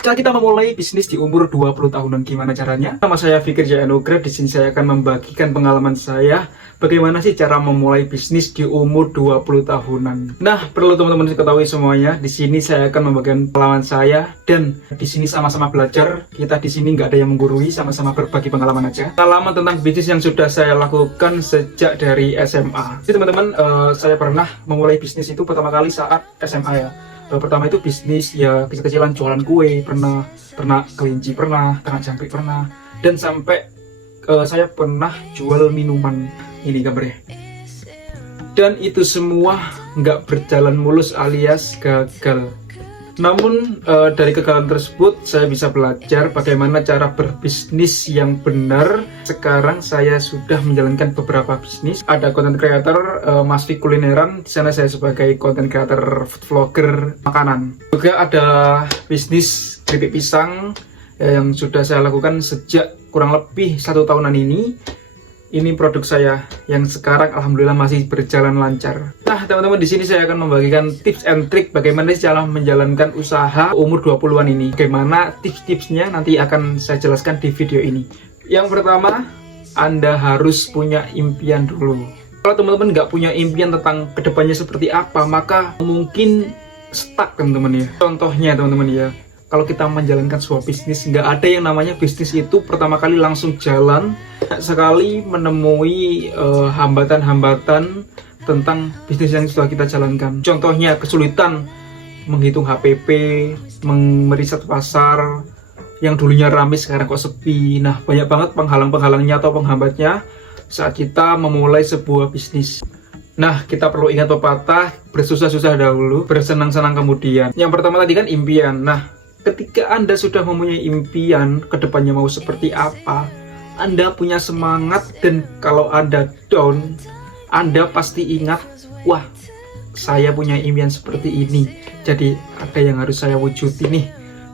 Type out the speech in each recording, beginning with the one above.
Cara kita memulai bisnis di umur 20 tahunan, gimana caranya? Nama saya Fikir Jaya Anugrah. Di sini saya akan membagikan pengalaman saya bagaimana sih cara memulai bisnis di umur 20 tahunan. Nah, perlu teman-teman ketahui semuanya. Di sini saya akan membagikan pengalaman saya dan di sini sama-sama belajar. Kita di sini nggak ada yang menggurui, sama-sama berbagi pengalaman aja. Pengalaman tentang bisnis yang sudah saya lakukan sejak dari SMA. Jadi teman-teman, saya pernah memulai bisnis itu pertama kali saat SMA ya. Pertama itu bisnis ya kecil-kecilan, jualan kue, pernah kelinci, pernah ternak jangkrik, pernah, dan sampai saya pernah jual minuman. Ini gambarnya. Dan itu semua nggak berjalan mulus alias gagal. Namun dari kegagalan tersebut saya bisa belajar bagaimana cara berbisnis yang benar. Sekarang saya sudah menjalankan beberapa bisnis. Ada content creator Mas Fik Kulineran. Di sana saya sebagai content creator food vlogger makanan. Juga ada bisnis keripik pisang yang sudah saya lakukan sejak kurang lebih 1 tahunan ini. Ini produk saya yang sekarang alhamdulillah masih berjalan lancar. Nah, teman-teman, di sini saya akan membagikan tips and trick bagaimana cara menjalankan usaha umur 20-an ini. Bagaimana tips-tipsnya nanti akan saya jelaskan di video ini. Yang pertama, Anda harus punya impian dulu. Kalau teman-teman nggak punya impian tentang kedepannya seperti apa, maka mungkin stuck, teman-teman ya. Contohnya, teman-teman ya, kalau kita menjalankan sebuah bisnis, nggak ada yang namanya bisnis itu pertama kali langsung jalan. Sekali menemui hambatan-hambatan tentang bisnis yang sudah kita jalankan. Contohnya kesulitan menghitung HPP, meriset pasar, yang dulunya ramai sekarang kok sepi. Nah, banyak banget penghalang-penghalangnya atau penghambatnya saat kita memulai sebuah bisnis. Nah, kita perlu ingat pepatah, bersusah-susah dahulu, bersenang-senang kemudian. Yang pertama tadi kan impian. Nah, ketika Anda sudah mempunyai impian, kedepannya mau seperti apa, Anda punya semangat, dan kalau Anda down, Anda pasti ingat, wah, saya punya impian seperti ini, jadi ada yang harus saya wujudi nih.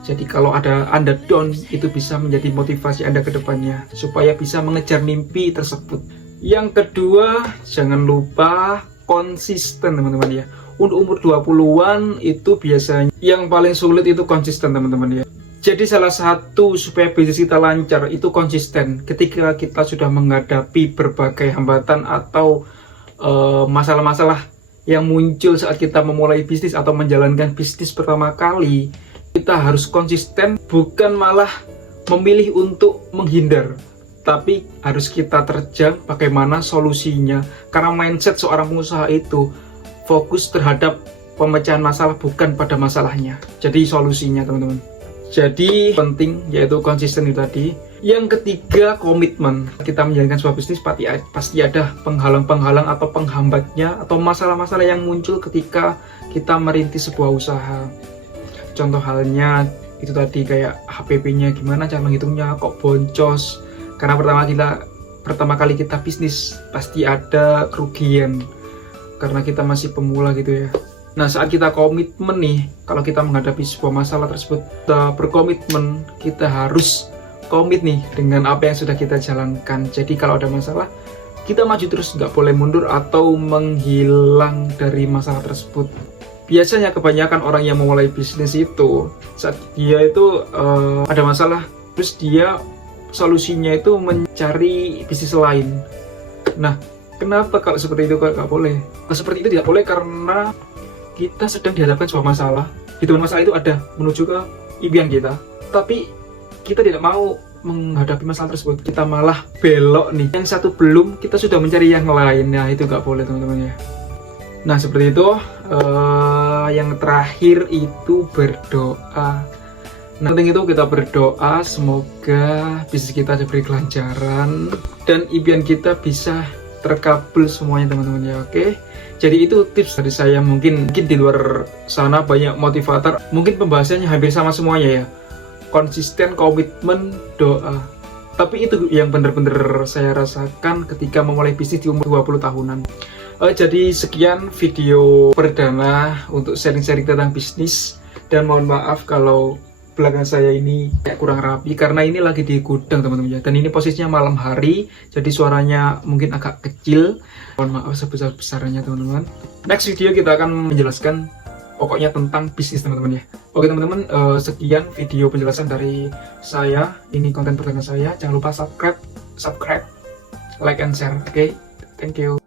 Jadi kalau ada Anda down, itu bisa menjadi motivasi Anda ke depannya, supaya bisa mengejar mimpi tersebut. Yang kedua, jangan lupa konsisten, teman-teman ya. Untuk umur 20-an itu biasanya yang paling sulit itu konsisten, teman-teman ya. Jadi salah satu supaya bisnis kita lancar itu konsisten. Ketika kita sudah menghadapi berbagai hambatan atau masalah-masalah yang muncul saat kita memulai bisnis atau menjalankan bisnis pertama kali, kita harus konsisten, bukan malah memilih untuk menghindar, tapi harus kita terjang bagaimana solusinya. Karena mindset seorang pengusaha itu fokus terhadap pemecahan masalah, bukan pada masalahnya. Jadi solusinya, teman-teman. Jadi penting yaitu konsisten itu tadi. Yang ketiga, komitmen. Kita menjalankan sebuah bisnis pasti ada penghalang-penghalang atau penghambatnya atau masalah-masalah yang muncul ketika kita merintis sebuah usaha. Contoh halnya itu tadi kayak HPP-nya gimana cara menghitungnya, kok boncos. Karena pertama kali kita bisnis pasti ada kerugian karena kita masih pemula gitu ya. Nah, saat kita komitmen nih, kalau kita menghadapi sebuah masalah tersebut, kita berkomitmen, kita harus komit nih dengan apa yang sudah kita jalankan. Jadi kalau ada masalah, kita maju terus, nggak boleh mundur atau menghilang dari masalah tersebut. Biasanya kebanyakan orang yang memulai bisnis itu, saat dia itu ada masalah, terus dia solusinya itu mencari bisnis lain. Nah, kenapa kalau seperti itu nggak boleh? Nah, seperti itu tidak boleh karena kita sedang dihadapkan sebuah masalah. Hitungan masalah itu ada menuju ke impian kita, tapi kita tidak mau menghadapi masalah tersebut. Kita malah belok nih. Yang satu belum, kita sudah mencari yang lain. Nah, itu nggak boleh, teman-teman ya. Nah, seperti itu. Yang terakhir itu berdoa. Nah, penting itu kita berdoa semoga bisnis kita diberi kelancaran dan impian kita bisa terkabul semuanya, teman-teman ya. Oke, jadi itu tips dari saya. Mungkin di luar sana banyak motivator, mungkin pembahasannya hampir sama semuanya ya, konsisten, komitmen, doa. Tapi itu yang benar-benar saya rasakan ketika memulai bisnis di umur 20 tahunan. Jadi sekian video perdana untuk sharing-sharing tentang bisnis, dan mohon maaf kalau belakang saya ini kayak kurang rapi karena ini lagi di gudang, teman-teman ya. Dan ini posisinya malam hari, jadi suaranya mungkin agak kecil. Mohon maaf sebesar-besarnya, teman-teman. Next video kita akan menjelaskan pokoknya tentang bisnis teman-teman ya. Oke teman-teman, sekian video penjelasan dari saya. Ini konten pertama saya. Jangan lupa subscribe, like and share. Oke, thank you.